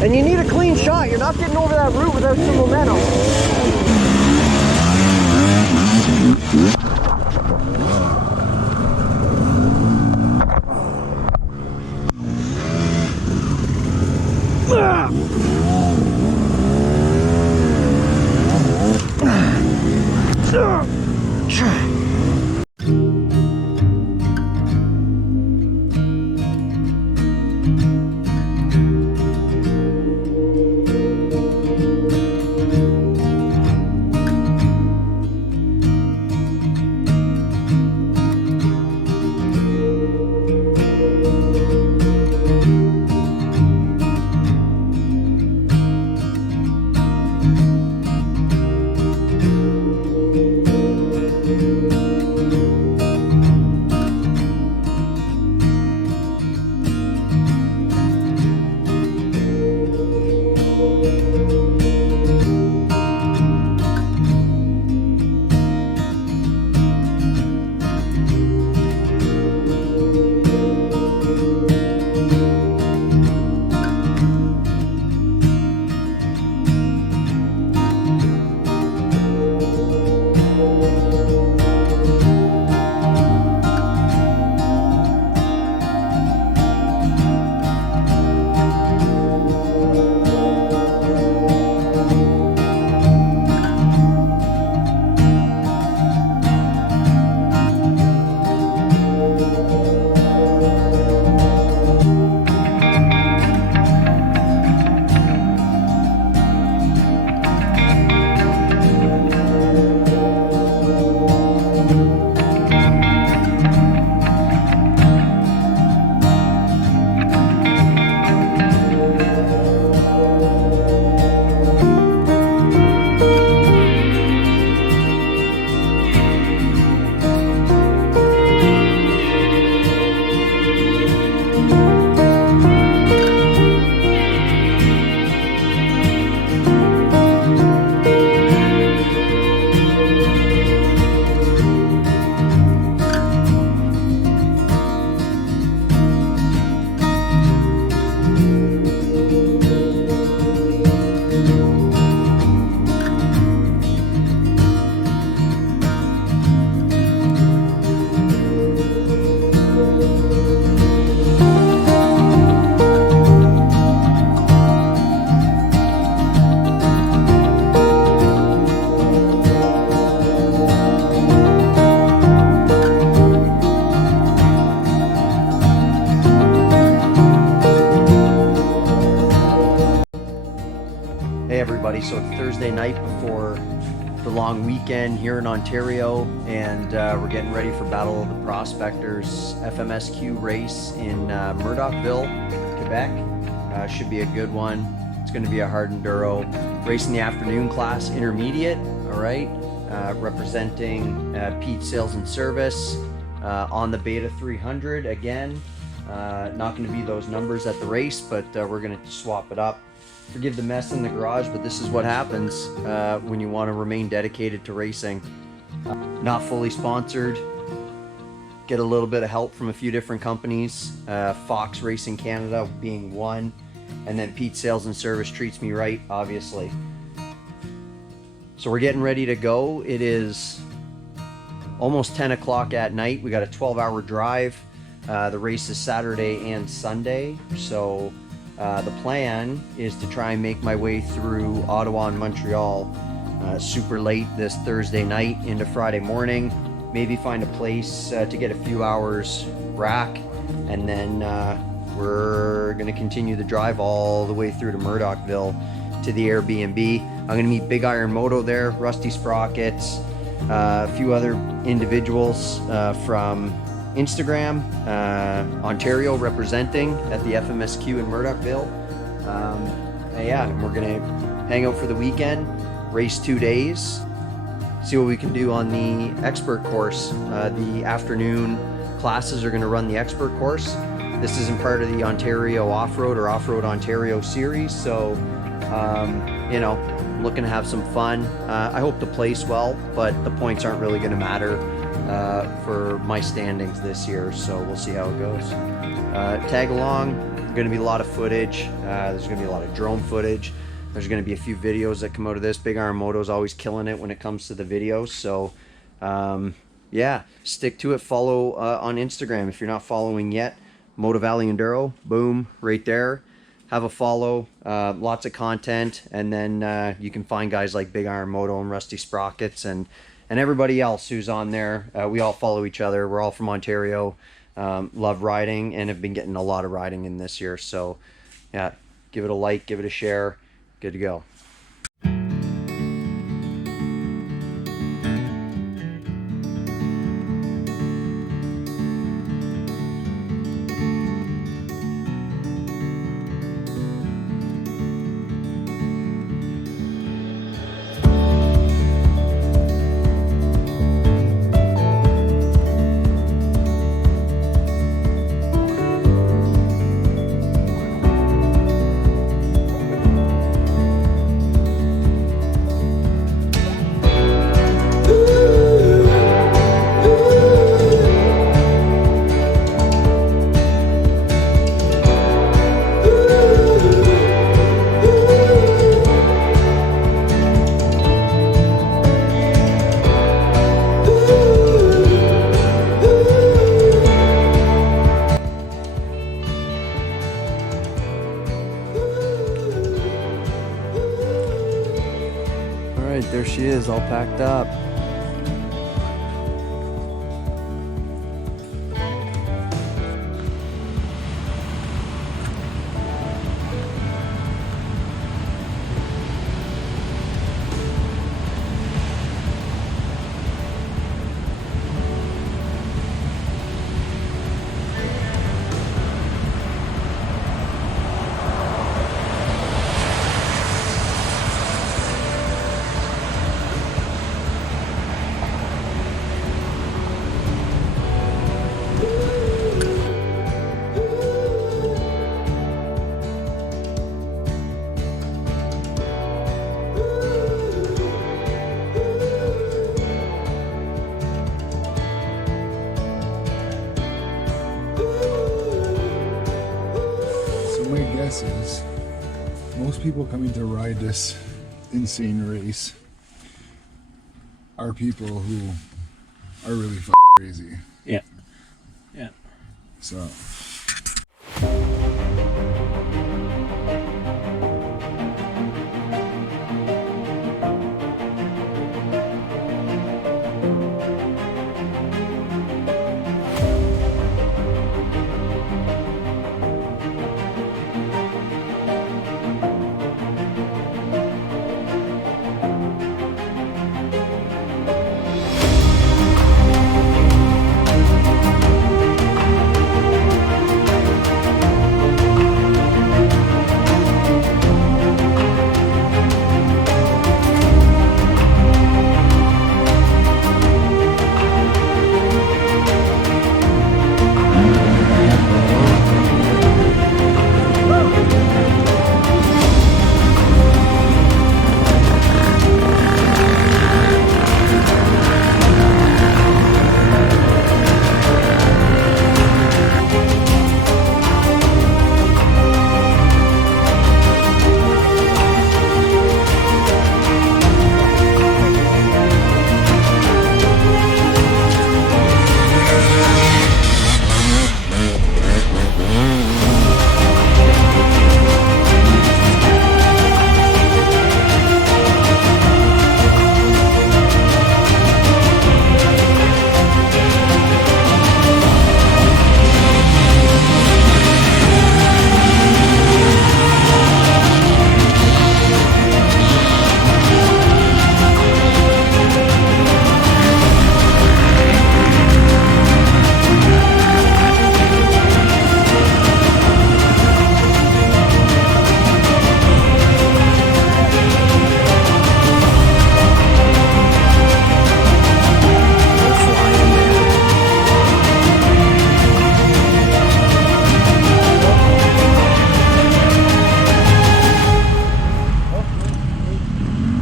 And you need a clean shot. You're not getting over that root without some momentum. Hey everybody, so it's Thursday night before the long weekend here in Ontario, and we're getting ready for Battle of the Prospectors FMSQ race in Murdochville, Quebec. Should be a good one. It's going to be a hard enduro race in the afternoon class, intermediate, all right, representing Pete Sales and Service on the Beta 300 again. Not going to be those numbers at the race, but we're going to swap it up. Forgive the mess in the garage, but this is what happens when you want to remain dedicated to racing. Not fully sponsored. Get a little bit of help from a few different companies. Fox Racing Canada being one. And then Pete Sales and Service treats me right, obviously. So we're getting ready to go. It is almost 10 o'clock at night. We got a 12-hour drive. The race is Saturday and Sunday. So the plan is to try and make my way through Ottawa and Montreal super late this Thursday night into Friday morning. Maybe find a place to get a few hours rack, and then we're going to continue the drive all the way through to Murdochville to the Airbnb. I'm going to meet Big Iron Moto there, Rusty Sprockets, a few other individuals from Instagram, Ontario representing at the FMSQ in Murdochville. Yeah, and we're gonna hang out for the weekend, race 2 days, see what we can do on the expert course. The afternoon classes are gonna run the expert course. This isn't part of the Ontario Off-Road or Off-Road Ontario series, so you know, I'm looking to have some fun. I hope to place well, but the points aren't really gonna matter for my standings this year, so we'll see how it goes. Tag along, going to be a lot of footage. There's going to be a lot of drone footage. There's going to be a few videos that come out of this. Big Iron Moto is always killing it when it comes to the videos. So, yeah, stick to it. Follow on Instagram if you're not following yet. Moto Valley Enduro, boom, right there. Have a follow, lots of content, and then you can find guys like Big Iron Moto and Rusty Sprockets and everybody else who's on there. We all follow each other. We're all from Ontario, love riding, and have been getting a lot of riding in this year. So, yeah, give it a like, give it a share. Good to go. There she is, all packed up. Is most people coming to ride this insane race are people who are really crazy. Yeah. Yeah. So.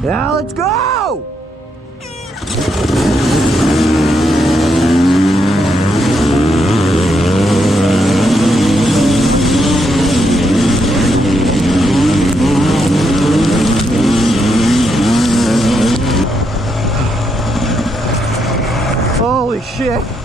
Yeah, let's go! shit.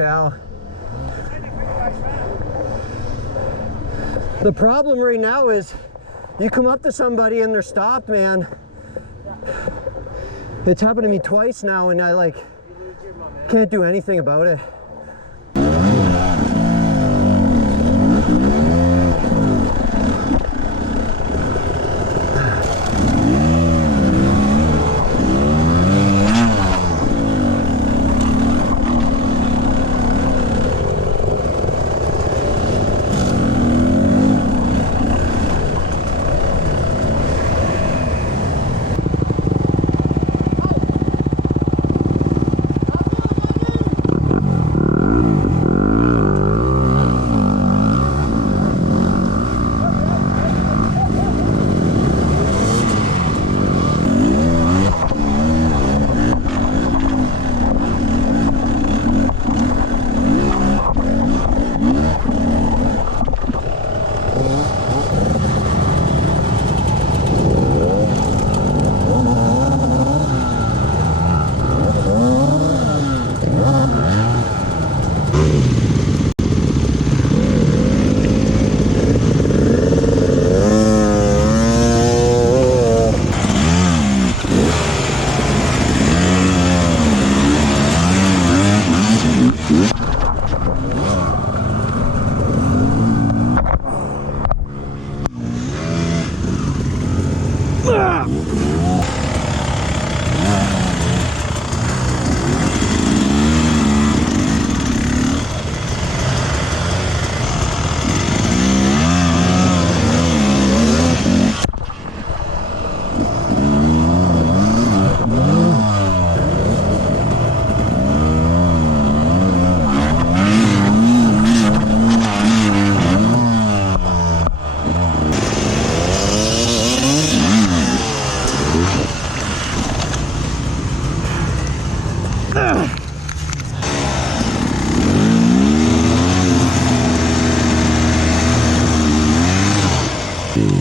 cow. The problem right now is you come up to somebody and they're stopped, man. It's happened to me twice now and I like can't do anything about it.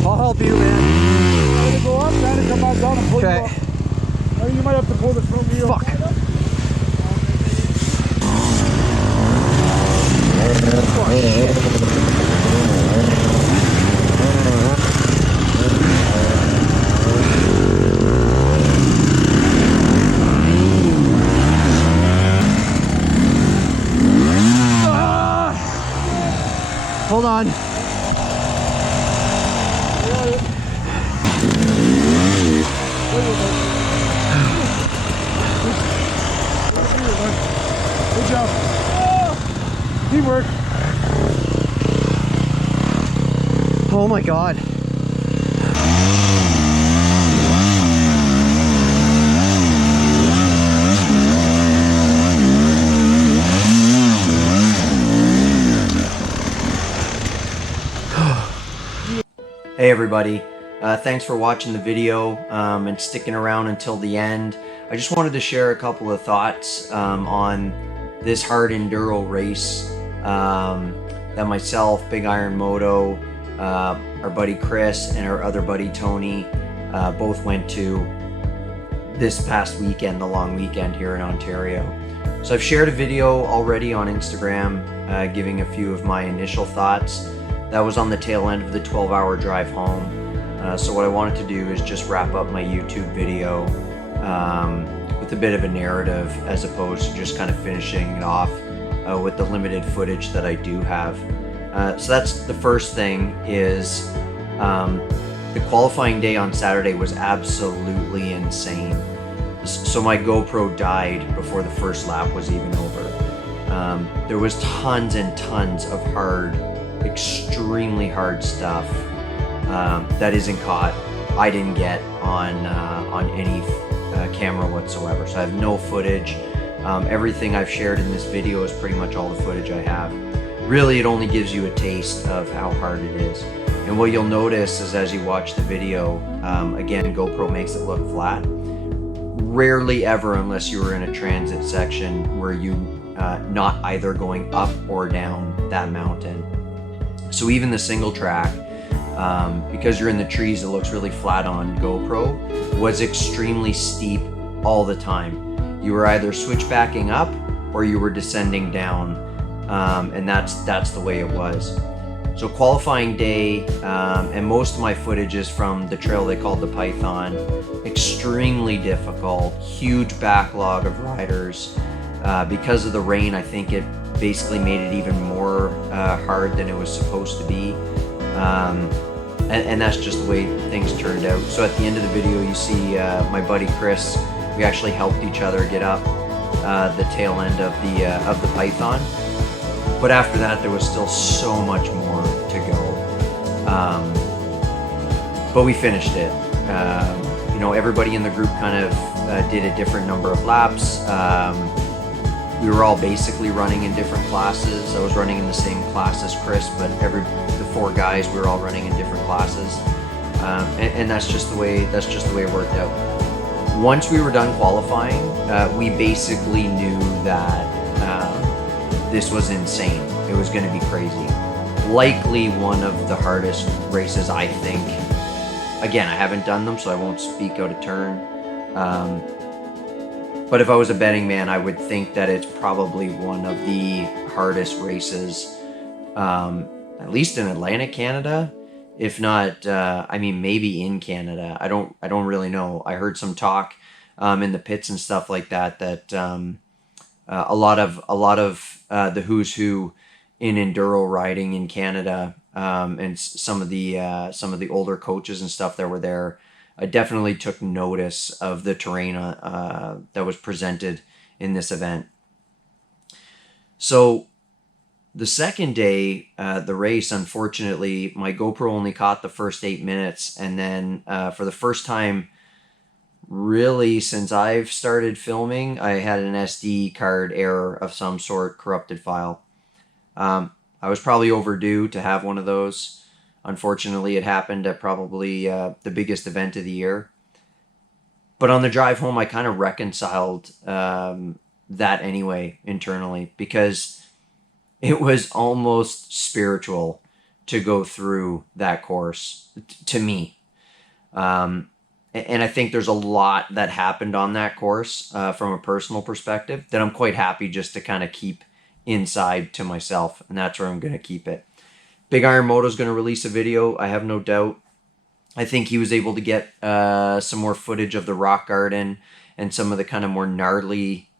I'll help you, man. Try to go up, try to come back down and pull you up. Or you might have to pull the front wheel. Fuck. Hold on. Good job. Teamwork. Oh my God. Hey everybody, thanks for watching the video and sticking around until the end. I just wanted to share a couple of thoughts on this hard enduro race that myself, Big Iron Moto, our buddy Chris, and our other buddy Tony both went to this past weekend, the long weekend here in Ontario. So I've shared a video already on Instagram giving a few of my initial thoughts. That was on the tail end of the 12-hour drive home. So what I wanted to do is just wrap up my YouTube video with a bit of a narrative as opposed to just kind of finishing it off with the limited footage that I do have. So that's the first thing is the qualifying day on Saturday was absolutely insane. So my GoPro died before the first lap was even over. There was tons and tons of extremely hard stuff that isn't caught. I didn't get on any camera whatsoever, so I have no footage. Everything I've shared in this video is pretty much all the footage I have. Really, it only gives you a taste of how hard it is. And what you'll notice is as you watch the video, again, GoPro makes it look flat. Rarely ever, unless you were in a transit section, were you not either going up or down that mountain. So even the single track, because you're in the trees, it looks really flat on GoPro, was extremely steep all the time. You were either switchbacking up or you were descending down, and that's the way it was. So qualifying day, and most of my footage is from the trail they called the Python. Extremely difficult, huge backlog of riders. Because of the rain, I think it basically made it even more hard than it was supposed to be. And that's just the way things turned out. So at the end of the video, you see my buddy Chris. We actually helped each other get up the tail end of the Python. But after that, there was still so much more to go. But we finished it. You know, everybody in the group kind of did a different number of laps. We were all basically running in different classes. I was running in the same class as Chris, but the 4 guys, we were all running in different classes. And that's just the way it worked out. Once we were done qualifying, we basically knew that this was insane. It was going to be crazy. Likely one of the hardest races, I think. Again, I haven't done them, so I won't speak out of turn. But if I was a betting man, I would think that it's probably one of the hardest races, at least in Atlantic Canada. If not, I mean, maybe in Canada. I don't really know. I heard some talk in the pits and stuff like that a lot of the who's who in enduro riding in Canada, and some of the older coaches and stuff that were there, I definitely took notice of the terrain that was presented in this event. So the second day, the race, unfortunately, my GoPro only caught the first 8 minutes, and then for the first time really since I've started filming, I had an SD card error of some sort, corrupted file. I was probably overdue to have one of those. Unfortunately, it happened at probably the biggest event of the year. But on the drive home, I kind of reconciled that anyway internally, because it was almost spiritual to go through that course to me. And I think there's a lot that happened on that course from a personal perspective that I'm quite happy just to kind of keep inside to myself, and that's where I'm going to keep it. Big Iron Moto is going to release a video, I have no doubt. I think he was able to get some more footage of the rock garden and some of the kind of more gnarly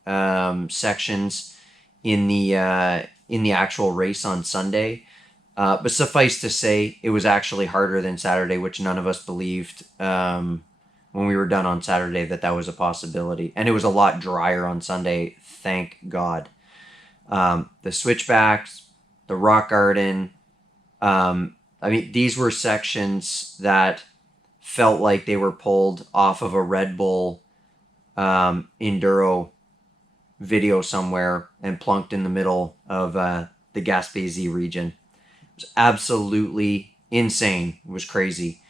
sections in the actual race on Sunday. But suffice to say, it was actually harder than Saturday, which none of us believed when we were done on Saturday that was a possibility. And it was a lot drier on Sunday, thank God. The switchbacks, the rock garden, I mean, these were sections that felt like they were pulled off of a Red Bull enduro video somewhere and plunked in the middle of the Gaspésie region. It was absolutely insane. It was crazy.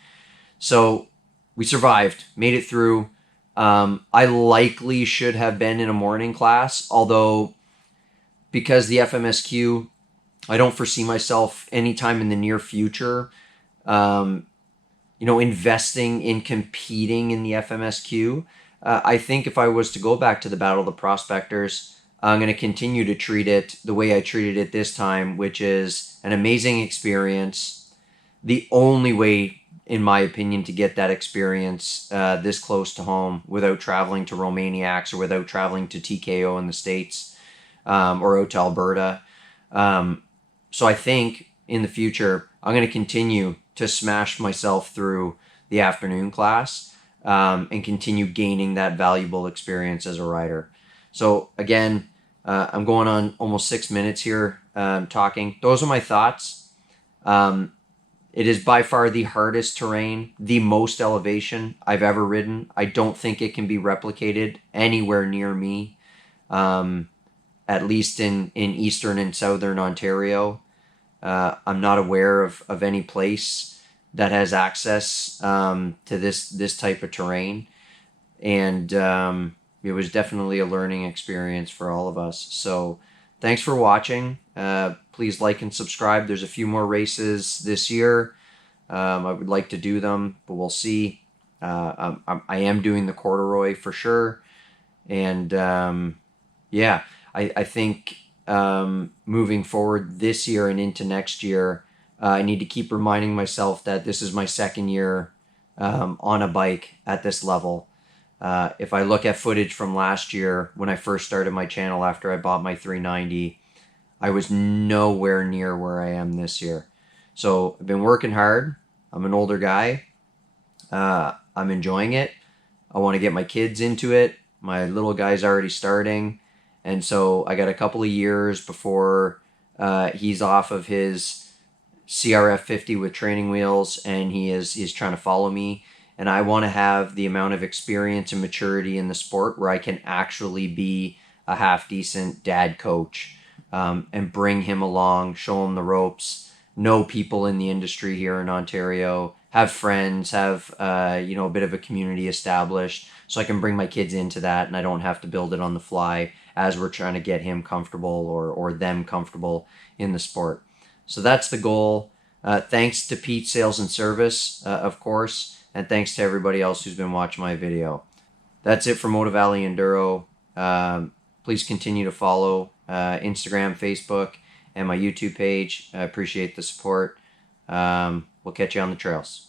So we survived, made it through. I likely should have been in a morning class, although because the FMSQ, I don't foresee myself anytime in the near future, investing in competing in the FMSQ. I think if I was to go back to the Battle of the Prospectors, I'm going to continue to treat it the way I treated it this time, which is an amazing experience. The only way, in my opinion, to get that experience this close to home without traveling to Romaniacs or without traveling to TKO in the States or out to Alberta. So I think in the future, I'm going to continue to smash myself through the afternoon class and continue gaining that valuable experience as a rider. So again, I'm going on almost 6 minutes here talking. Those are my thoughts. It is by far the hardest terrain, the most elevation I've ever ridden. I don't think it can be replicated anywhere near me, at least in eastern and southern Ontario. I'm not aware of any place that has access to this type of terrain. And it was definitely a learning experience for all of us. So thanks for watching. Please like and subscribe. There's a few more races this year. I would like to do them, but we'll see. I am doing the corduroy for sure. And yeah, I think moving forward this year and into next year, I need to keep reminding myself that this is my second year on a bike at this level. If I look at footage from last year when I first started my channel after I bought my 390, I was nowhere near where I am this year. So I've been working hard. I'm an older guy. I'm enjoying it. I want to get my kids into it. My little guy's already starting. And so I got a couple of years before he's off of his CRF 50 with training wheels, and he's trying to follow me. And I want to have the amount of experience and maturity in the sport where I can actually be a half decent dad coach, and bring him along, show him the ropes, know people in the industry here in Ontario, have friends, have a bit of a community established, so I can bring my kids into that, and I don't have to build it on the fly as we're trying to get him comfortable or them comfortable in the sport. So that's the goal. Thanks to Pete Sales and Service, of course, and thanks to everybody else who's been watching my video. That's it for Moto Valley Enduro. Please continue to follow Instagram, Facebook, and my YouTube page. I appreciate the support. We'll catch you on the trails.